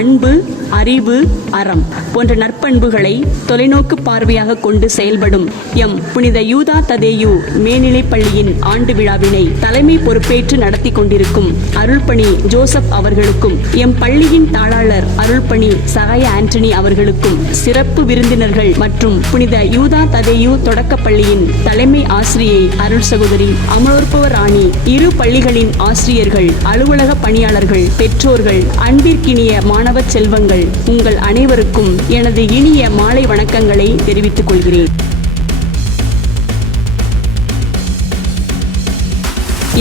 அன்பு அறிவு அறம் போன்ற நற்பண்புகளை தொலைநோக்கு பார்வையாக கொண்டு செயல்படும் எம். புனித யூதா ததேயு மேல்நிலைப் பள்ளியின் ஆண்டு விழாவினை தலைமை பொறுப்பேற்று நடத்தி கொண்டிருக்கும் அருள்பணி ஜோசப் அவர்களுக்கும் எம். பள்ளியின் தாளாளர் அருள்பணி சகாய ஆண்டனி அவர்களுக்கும் சிறப்பு விருந்தினர்கள் மற்றும் புனித யூதா ததேயு தொடக்கப் பள்ளியின் தலைமை ஆசிரியை அருள் சகோதரி அமலோற்பவர் ராணி இரு பள்ளிகளின் ஆசிரியர்கள் அலுவலக பணியாளர்கள் பெற்றோர்கள் அன்பிற்கினிய மாணவ செல்வங்கள் உங்கள் அனைவருக்கும் எனது இனிய மாலை வணக்கங்களை தெரிவித்துக் கொள்கிறேன்.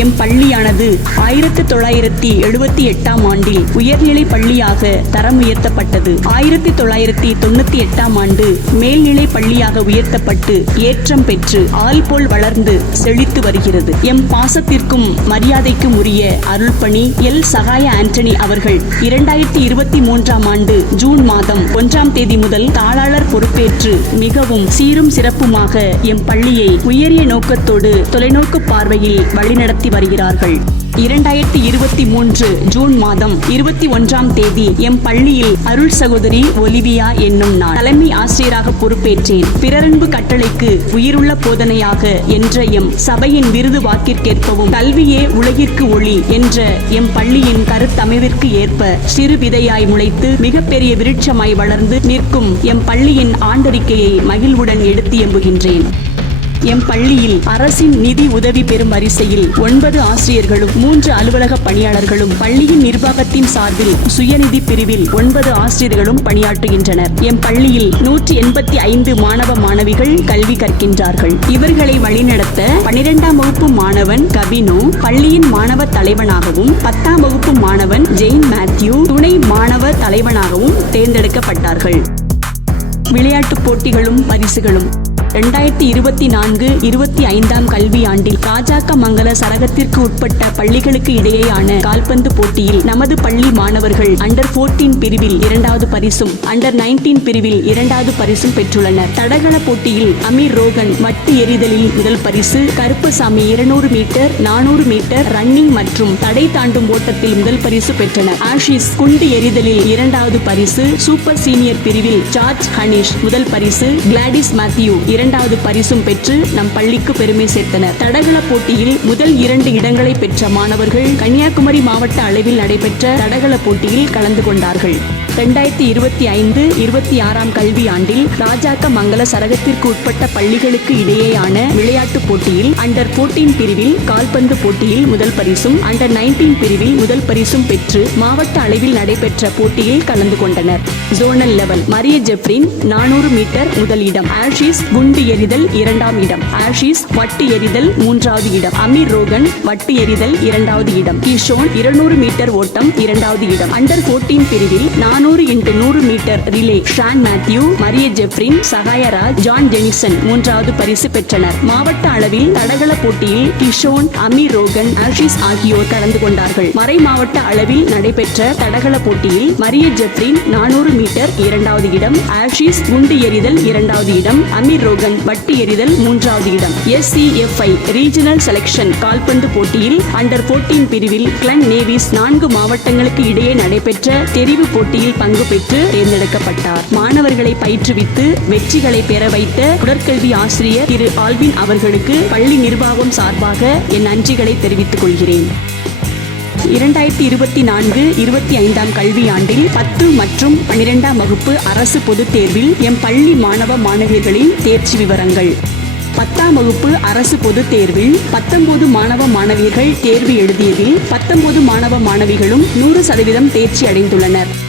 எம் பள்ளியானது ஆயிரத்தி தொள்ளாயிரத்தி எழுபத்தி எட்டாம் ஆண்டில் உயர்நிலை பள்ளியாக தரம் உயர்த்தப்பட்டது. ஆயிரத்தி தொள்ளாயிரத்தி தொண்ணூத்தி எட்டாம் ஆண்டு மேல்நிலை பள்ளியாக உயர்த்தப்பட்டு ஏற்றம் பெற்று ஆள் போல் வளர்ந்து செழித்து வருகிறது. எம் பாசத்திற்கும் மரியாதைக்கும் உரிய அருள்பணி எல் சகாய ஆண்டனி அவர்கள் இரண்டாயிரத்தி இருபத்தி மூன்றாம் ஆண்டு ஜூன் மாதம் ஒன்றாம் தேதி முதல் தாளாளர் பொறுப்பேற்று மிகவும் சீரும் சிறப்புமாக எம் பள்ளியை உயரிய நோக்கத்தோடு தொலைநோக்கு பார்வையில் வழிநடத்தி நடத்தி வருகிறார்கள். இரண்டாயிரத்தி இருபத்தி மூன்று ஜூன் மாதம் இருபத்தி ஒன்றாம் தேதி எம் பள்ளியில் அருள் சகோதரி ஒலிவியா என்னும் நான் தலைமை ஆசிரியராக பொறுப்பேற்றேன். பிறரன்பு கட்டளைக்கு உயிருள்ள போதனையாக என்ற எம் சபையின் விருது வாக்கிற்கேற்பவும் கல்வியே உலகிற்கு ஒளி என்ற எம் பள்ளியின் கருத்தமைவிற்கு ஏற்ப சிறு விதையாய் முளைத்து மிகப்பெரிய விருட்சமாய் வளர்ந்து நிற்கும் எம் பள்ளியின் ஆண்டறிக்கையை மகிழ்வுடன் எடுத்து எம்புகின்றேன். எம் பள்ளியில் அரசின் நிதி உதவி பெறும் வரிசையில் ஒன்பது ஆசிரியர்களும் மூன்று அலுவலக பணியாளர்களும் பள்ளியின் நிர்வாகத்தின் சார்பில் சுயநிதி பிரிவில் ஒன்பது ஆசிரியர்களும் பணியாற்றுகின்றனர். எம் பள்ளியில் நூற்றி எண்பத்தி ஐந்து மாணவ மாணவிகள் கல்வி கற்கின்றார்கள். இவர்களை வழிநடத்த பனிரெண்டாம் வகுப்பு மாணவன் கபினோ பள்ளியின் மாணவ தலைவனாகவும் பத்தாம் வகுப்பு மாணவன் ஜெயின் மேத்யூ துணை மாணவ தலைவனாகவும் தேர்ந்தெடுக்கப்பட்டார்கள். விளையாட்டுப் போட்டிகளும் பரிசுகளும் இரண்டாயிரத்தி இருபத்தி நான்கு இருபத்தி ஐந்தாம் கல்வியாண்டில் பாஜக மங்கல சரகத்திற்கு உட்பட்ட பள்ளிகளுக்கு இடையேயான கால்பந்து போட்டியில் நமது பள்ளி மாணவர்கள் அண்டர் 14 பிரிவில் இரண்டாவது பரிசும் அண்டர் 19 பிரிவில் இரண்டாவது பரிசும் பெற்றுள்ளனர். தடகள போட்டியில் அமீர் ரோகன் வட்டு எறிதலில் முதல் பரிசு கருப்பசாமி இருநூறு மீட்டர் நானூறு மீட்டர் ரன்னிங் மற்றும் தடை தாண்டும் ஓட்டத்தில் முதல் பரிசு பெற்றனர். ஆஷிஸ் குண்டு எறிதலில் இரண்டாவது பரிசு சூப்பர் சீனியர் பிரிவில் ஜார்ஜ் ஹனீஷ் முதல் பரிசு கிளாடிஸ் மேத்யூ இரண்டாவது பரிசும் பெற்று நம் பள்ளிக்கு பெருமை சேர்த்தனர். தடகள போட்டியில் முதல் இரண்டு இடங்களை பெற்ற மாணவர்கள் கன்னியாகுமரி மாவட்ட அளவில் நடைபெற்ற தடகள போட்டியில் கலந்து கொண்டார்கள். ரெண்டாயிரத்தி இருபத்தி ஐந்து இருபத்தி ஆறாம் கல்வியாண்டில் ராஜாக்க மங்கல சரகத்திற்கு உட்பட்ட பள்ளிகளுக்கு இடையேயான விளையாட்டுப் போட்டியில் அண்டர் 14 பிரிவில் கால்பந்து போட்டியில் முதல் பரிசும் அண்டர் 19 பிரிவில் முதல் பரிசும் பெற்று மாவட்ட அளவில் நடைபெற்ற போட்டியில் கலந்து கொண்டனர். ஜோனல் லெவல் மரிய ஜெப்ரின் நானூறு மீட்டர் முதல் இடம் ஆஷிஸ் குண்டு எறிதல் இரண்டாம் இடம். ஆஷிஸ் வட்டு எறிதல் மூன்றாவது இடம். அமீர் ரோகன் வட்டு எறிதல் இரண்டாவது இடம். கிஷோன் இருநூறு மீட்டர் ஓட்டம் இரண்டாவது இடம். அண்டர் 14 பிரிவில் நானூறு இன்டு நூறு metre relay. Shaun Mathew Maria Jeffrin Sagayaraj John Jenison மூன்றாவது பரிசு பெற்றனர். மாவட்ட அளவில் தடகள போட்டியில் கிஷோன் அமீர் ரோகன் ஆஷிஸ் ஆகியோர் கலந்து கொண்டார்கள். மறை மாவட்ட அளவில் நடைபெற்ற தடகள போட்டியில் மரிய ஜெப்ரின் நானூறு மீட்டர் இரண்டாவது இடம் ஆஷிஸ் குண்டு எறிதல் இரண்டாவது இடம் அமீர் ரோகன் வட்டு எறிதல் மூன்றாவது இடம். S C F I regional selection கால்பந்து போட்டியில் அண்டர் 14 பிரிவில் கிளன் நேவிஸ் நான்கு மாவட்டங்களுக்கு இடையே நடைபெற்ற தெரிவு போட்டியில் பங்கு பெற்று தேர்ந்தெடுக்கப்பட்டார். மாணவர்களை பயிற்றுவித்து வெற்றிகளை பெற வைத்த உடற்கல்வி ஆசிரியர் திரு ஆல்வின் அவர்களுக்கு பள்ளி நிர்வாகம் சார்பாக என் நன்றிகளை தெரிவித்துக் கொள்கிறேன். இரண்டாயிரத்தி இருபத்தி நான்கு இருபத்தி ஐந்தாம் கல்வியாண்டில் பத்து மற்றும் பனிரெண்டாம் வகுப்பு அரசு பொதுத் தேர்வில் எம் பள்ளி மாணவ மாணவியர்களின் தேர்ச்சி விவரங்கள். பத்தாம் வகுப்பு அரசு பொதுத் தேர்வில் பத்தொன்பது மாணவ மாணவியர்கள் தேர்வு எழுதியதில் பத்தொன்பது மாணவ மாணவிகளும் நூறு சதவீதம் தேர்ச்சி அடைந்துள்ளனர்.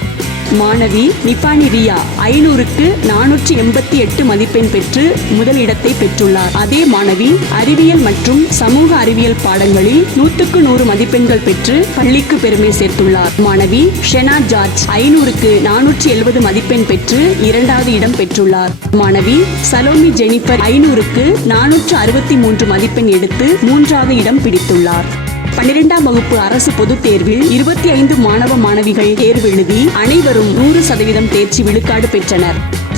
மாணவி நிபானி ரியா ஐநூறுக்கு நானூற்றி எண்பத்தி எட்டு மதிப்பெண் பெற்று முதலிடத்தை பெற்றுள்ளார். அதே மாணவி அறிவியல் மற்றும் சமூக அறிவியல் பாடங்களில் நூற்றுக்கு நூறு மதிப்பெண்கள் பெற்று பள்ளிக்கு பெருமை சேர்த்துள்ளார். மாணவி ஷெனா ஜார்ஜ் ஐநூறுக்கு நானூற்றி எழுபது மதிப்பெண் பெற்று இரண்டாவது இடம் பெற்றுள்ளார். மாணவி சலோமி ஜெனிபர் ஐநூறுக்கு நானூற்று அறுபத்தி மூன்று மதிப்பெண் எடுத்து மூன்றாவது இடம் பிடித்துள்ளார். பன்னிரெண்டாம் வகுப்பு அரசு பொதுத் தேர்வில் இருபத்தி ஐந்து மாணவ மாணவிகள் தேர்வு எழுதி அனைவரும் நூறு சதவீதம் தேர்ச்சி விழுக்காடு பெற்றனர்.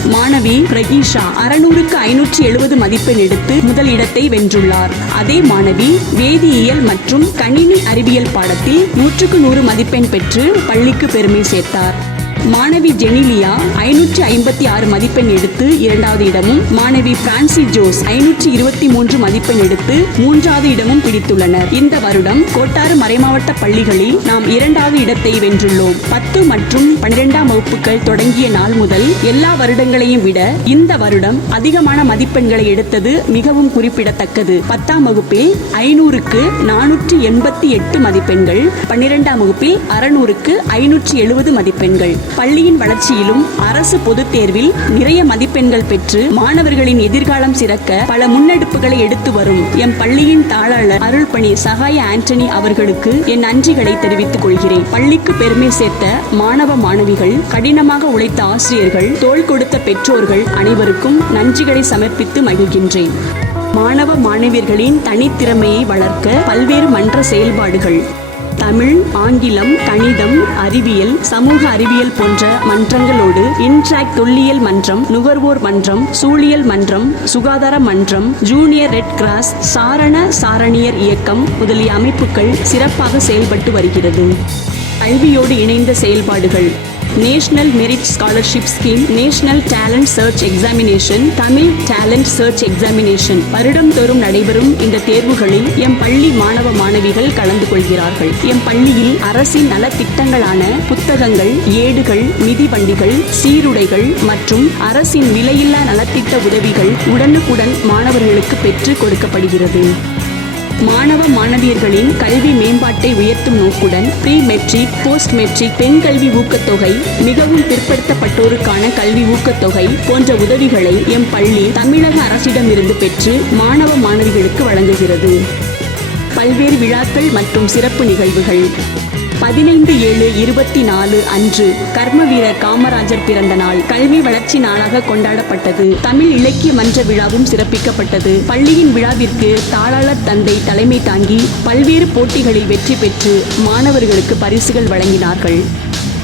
மாணவி பிரகீஷா அறுநூறுக்கு ஐநூற்றி எழுபது மதிப்பெண் எடுத்து முதல் இடத்தை வென்றுள்ளார். அதே மாணவி வேதியியல் மற்றும் கணினி அறிவியல் பாடத்தில் நூற்றுக்கு நூறு மதிப்பெண் பெற்று பள்ளிக்கு பெருமை சேர்த்தார். மாணவி ஜெனிலியா ஐநூற்றி ஐம்பத்தி ஆறு மதிப்பெண் எடுத்து இரண்டாவது இடமும் மாணவி பிரான்சி ஜோஸ் ஐநூற்றி இருபத்தி மூன்று மதிப்பெண் எடுத்து மூன்றாவது இடமும் பிடித்துள்ளனர். இந்த வருடம் கோட்டாறு மறைமாவட்ட பள்ளிகளில் நாம் இரண்டாவது இடத்தை வென்றுள்ளோம். பத்து மற்றும் பன்னிரெண்டாம் வகுப்புகள் தொடங்கிய நாள் முதல் எல்லா வருடங்களையும் விட இந்த வருடம் அதிகமான மதிப்பெண்களை எடுத்தது மிகவும் குறிப்பிடத்தக்கது. பத்தாம் வகுப்பில் ஐநூறுக்கு நானூற்றி எண்பத்தி எட்டு மதிப்பெண்கள் பன்னிரெண்டாம் வகுப்பில் அறுநூறுக்கு ஐநூற்றி எழுபது மதிப்பெண்கள். பள்ளியின் வளர்ச்சியிலும் அரசு பொதுத் தேர்வில் நிறைய மதிப்பெண்கள் பெற்று மாணவர்களின் எதிர்காலம் சிறக்க பல முன்னெடுப்புகளை எடுத்து வரும் எம் பள்ளியின் தாளாளர் அருள்பணி சகாய ஆண்டனி அவர்களுக்கு என் நன்றிகளை தெரிவித்துக் கொள்கிறேன். பள்ளிக்கு பெருமை சேர்த்த மாணவ மாணவிகள் கடினமாக உழைத்த ஆசிரியர்கள் தோள் கொடுத்த பெற்றோர்கள் அனைவருக்கும் நன்றிகளை சமர்ப்பித்து மகிழ்கின்றேன். மாணவ மாணவியர்களின் தனித்திறமையை வளர்க்க பல்வேறு மன்ற செயல்பாடுகள் தமிழ் ஆங்கிலம் கணிதம் அறிவியல் சமூக அறிவியல் போன்ற மன்றங்களோடு இன்ட்ராக்ட் தொல்லியல் மன்றம் நுகர்வோர் மன்றம் சூழியல் மன்றம் சுகாதார மன்றம் ஜூனியர் ரெட் கிராஸ் சாரண சாரணியர் இயக்கம் முதலிய அமைப்புகள் சிறப்பாக செயல்பட்டு வருகிறது. கல்வியோடு இணைந்த செயல்பாடுகள். National merit scholarship scheme national talent search examination Tamil talent search examination வருடம் தோறும் நடைபெறும் இந்த தேர்வுகளில் எம் பள்ளி மாணவ மாணவிகள் கலந்து கொள்கிறார்கள். எம் பள்ளியில் அரசின் நலத்திட்டங்களான புத்தகங்கள் ஏடுகள் மிதிவண்டிகள் சீருடைகள் மற்றும் அரசின் விலையில்லா நலத்திட்ட உதவிகள் உடனுக்குடன் மாணவர்களுக்கு பெற்று கொடுக்கப்படுகிறது. மாணவ மாணவியர்களின் கல்வி மேம்பாட்டை உயர்த்தும் நோக்குடன் ப்ரீ மெட்ரிக் போஸ்ட் மெட்ரிக் பெண் கல்வி ஊக்கத்தொகை மிகவும் பிற்படுத்தப்பட்டோருக்கான கல்வி ஊக்கத்தொகை போன்ற உதவிகளை எம் பள்ளி தமிழக அரசிடமிருந்து பெற்று மாணவ மாணவிகளுக்கு வழங்குகிறது. பல்வேறு விழாக்கள் மற்றும் சிறப்பு நிகழ்வுகள். பதினைந்து ஏழு இருபத்தி நாலு அன்று கர்ம வீரர் காமராஜர் பிறந்த நாள் கல்வி வளர்ச்சி நாளாக கொண்டாடப்பட்டது. தமிழ் இலக்கிய மன்ற விழாவும் சிறப்பிக்கப்பட்டது. பள்ளியின் விழாவிற்கு தாளாளர் தந்தை தலைமை தாங்கி பல்வேறு போட்டிகளில் வெற்றி பெற்று மாணவர்களுக்கு பரிசுகள் வழங்கினார்கள்.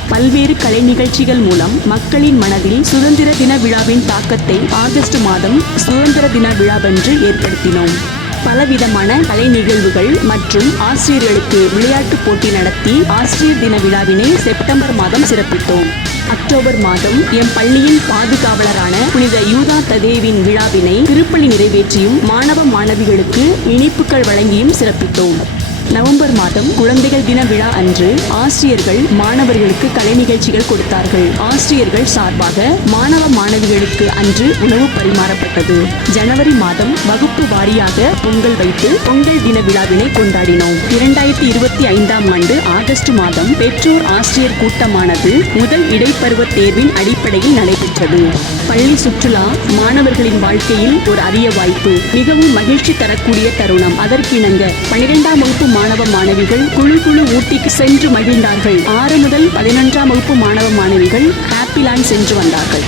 பல்வேறு கலை நிகழ்ச்சிகள் மூலம் மக்களின் மனதில் சுதந்திர தின விழாவின் தாக்கத்தை ஆகஸ்ட் மாதம் சுதந்திர தின விழாவென்று ஏற்படுத்தினோம். பலவிதமான கலை நிகழ்வுகள் மற்றும் ஆசிரியர்களுக்கு விளையாட்டுப் போட்டி நடத்தி ஆசிரியர் தின விழாவினை செப்டம்பர் மாதம் சிறப்பித்தோம். அக்டோபர் மாதம் எம் பள்ளியின் பாதுகாவலரான புனித யூதா ததேவின் விழாவினை திருப்பலி நிறைவேற்றியும் மாணவ மாணவிகளுக்கு இனிப்புகள் வழங்கியும் சிறப்பித்தோம். நவம்பர் மாதம் குழந்தைகள் தின விழா அன்று ஆசிரியர்கள் மாணவர்களுக்கு கலை நிகழ்ச்சிகள் கொடுத்தார்கள். ஆசிரியர்கள் சார்பாக மாணவ மாணவிகளுக்கு அன்று உணவு பரிமாறப்பட்டது. ஜனவரி மாதம் வகுப்பு வாரியாக பொங்கல் வைத்து பொங்கல் தின விழாவினை கொண்டாடினோம். இரண்டாயிரத்தி இருபத்தி ஐந்தாம் ஆண்டு ஆகஸ்ட் மாதம் பெற்றோர் ஆசிரியர் கூட்டமானது முதல் இடைப்பருவ தேர்வின் அடிப்படையில் நடைபெற்றது. பள்ளி சுற்றுலா மாணவர்களின் வாழ்க்கையில் ஒரு அரிய வாய்ப்பு. மிகவும் மகிழ்ச்சி தரக்கூடிய தருணம். அதற்கிணங்க பனிரெண்டாம் வகுப்பு மாணவ மாணவிகள் குழு குழு ஊட்டிக்கு சென்று மகிழ்ந்தார்கள். ஆறு முதல் பதினொன்றாம் வகுப்பு மாணவ மாணவிகள் ஹாப்பிலாண்ட் சென்று வந்தார்கள்.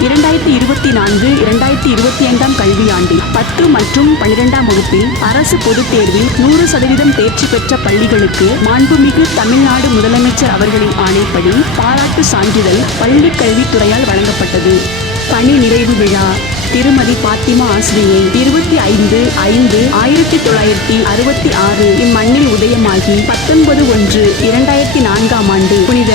இரண்டாயிரத்தி இருபத்தி நான்கு இரண்டாயிரத்தி இருபத்தி ஐந்தாம் கல்வியாண்டில் பத்து மற்றும் பன்னிரெண்டாம் வகுப்பில் அரசு பொதுத் தேர்வில் நூறு சதவீதம் தேர்ச்சி பெற்ற பள்ளிகளுக்கு மாண்புமிகு தமிழ்நாடு முதலமைச்சர் அவர்களின் ஆணைப்படி பாராட்டு சான்றிதழ் பள்ளிக் கல்வித்துறையால் வழங்கப்பட்டது. பணி நிறைவு விழா திருமதி பாத்திமா ஆசிரியை. இருபத்தி ஐந்து ஐந்து ஆயிரத்தி தொள்ளாயிரத்தி அறுபத்தி ஆறு இம்மண்ணில் உதயமாகி பத்தொன்பது ஒன்று இரண்டாயிரத்தி நான்காம் ஆண்டு புனித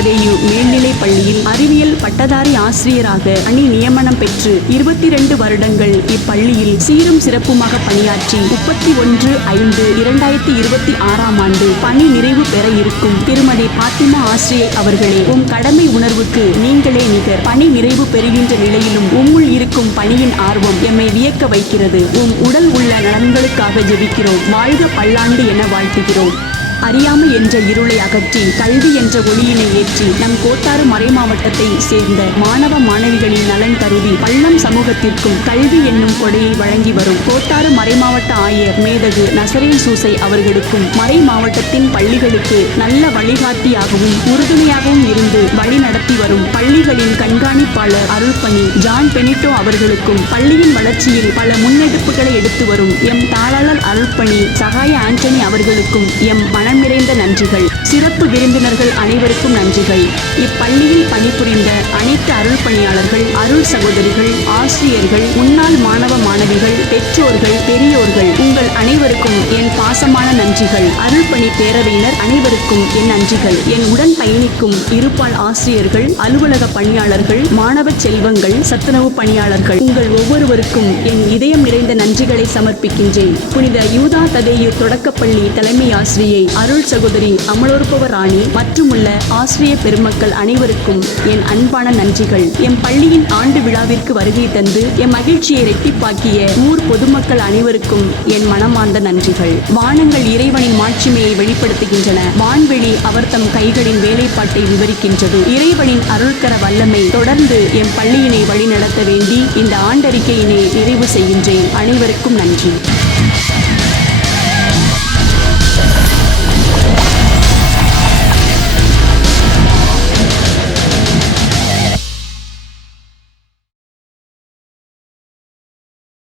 யூதா மேல்நிலைப் பள்ளியில் அறிவியல் பட்டதாரி ஆசிரியராக பணி நியமனம் பெற்று இருபத்தி ரெண்டு வருடங்கள் இப்பள்ளியில் சீரும் சிறப்புமாக பணியாற்றி முப்பத்தி ஒன்று ஐந்து இரண்டாயிரத்தி இருபத்தி ஆறாம் ஆண்டு பணி நிறைவு பெற இருக்கும் திருமதி பாத்திமா ஆசிரியை அவர்களே உம் கடமை உணர்வுக்கு நீங்களே நிகர். பணி நிறைவு பெறுகின்ற நிலையிலும் உம்முள் இருக்கும் பணியின் ஆர்வம் எம்மை வியக்க வைக்கிறது. உம் உடல் உள்ள நலன்களுக்காக ஜெபிக்கிறோம். வாழ்க பல்லாண்டு என வாழ்த்துகிறோம். அறியாமை என்ற இருளை அகற்றி கல்வி என்ற ஒளியினை ஏற்றி நம் கோட்டாறு மறை மாவட்டத்தை சேர்ந்த மாணவ மாணவிகளின் நலன் கருதி பள்ளம் சமூகத்திற்கும் கல்வி என்னும் கொடையை வழங்கி வரும் கோட்டாறு மறை மாவட்ட ஆயர் மேதகு நசரேல் சூசை அவர்களுக்கும் மறை மாவட்டத்தின் மக்களுக்கு நல்ல வழிகாட்டியாகவும் உறுதுணையாகவும் இருந்து வழி நடத்தி வரும் பள்ளிகளின் கண்காணிப்பாளர் அருள்பணி ஜான் பெனிட்டோ அவர்களுக்கும் பள்ளியின் வளர்ச்சியில் பல முன்னெடுப்புகளை எடுத்து வரும் எம் தாளாளர் அருள்பணி சகாய ஆண்டனி அவர்களுக்கும் எம் மனம் நிறைந்த நன்றிகள். சிறப்பு விருந்தினர்கள் அனைவருக்கும் நன்றிகள். இப்பள்ளியில் பணிபுரிந்த அனைத்து அருள் பணியாளர்கள் அருள் சகோதரிகள் ஆசிரியர்கள் முன்னாள் மாணவ மாணவிகள் பெற்றோர்கள் பெரியோர்கள் உங்கள் அனைவருக்கும் என் பாசமான நன்றிகள். அருள் பணி பேரவையினர் அனைவருக்கும் என் நன்றிகள். என் உடன் பயணிக்கும் இருபால் ஆசிரியர்கள் அலுவலக பணியாளர்கள் மாணவ செல்வங்கள் சத்துணவு பணியாளர்கள் உங்கள் ஒவ்வொருவருக்கும் என் இதயம் நிறைந்த நன்றிகளை சமர்ப்பிக்கின்றேன். புனித யூதா ததேயு தொடக்கப்பள்ளி தலைமை ஆசிரியை அருள் சகோதரி அமலோற்பவர் ராணி மற்றுமுள்ள ஆசிரிய பெருமக்கள் அனைவருக்கும் என் அன்பான நன்றிகள். எம் பள்ளியின் ஆண்டு விழாவிற்கு வருகை தந்து எம் மகிழ்ச்சியை ரெட்டிப்பாக்கிய ஊர் பொதுமக்கள் அனைவருக்கும் என் மனமார்ந்த நன்றிகள். வானங்கள் இறைவனின் மாட்சிமையை வெளிப்படுத்துகின்றன. வான்வெளி அவர் தம் கைகளின் வேலைப்பாட்டை விவரிக்கின்றது. இறைவனின் அருள்கர வல்லமை தொடர்ந்து எம் பள்ளியினை வழிநடத்த வேண்டி இந்த ஆண்டறிக்கையினை நிறைவு செய்கின்றேன். அனைவருக்கும் நன்றி.